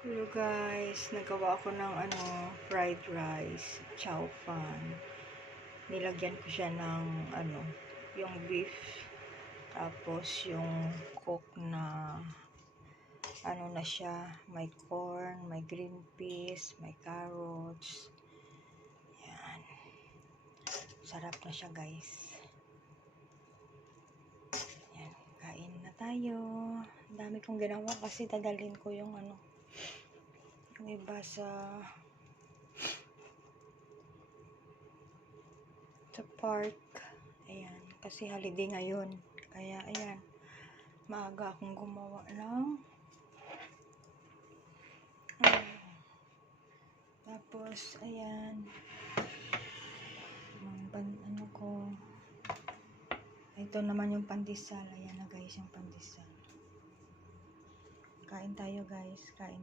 Hello guys, nagawa ako ng fried rice, chow fan. Nilagyan ko siya ng yung beef. Tapos yung cook na na siya, may corn, may green peas, may carrots. Yan. Sarap na siya guys. Yan, kain na tayo. Ang dami kong ginawa kasi dadalhin ko yung yung iba sa park. Ayan, kasi holiday ngayon. Kaya ayan, maaga akong gumawa ng tapos ayan, ito naman yung pandesal. Ayan na guys, yung pandesal. Kain tayo guys, kain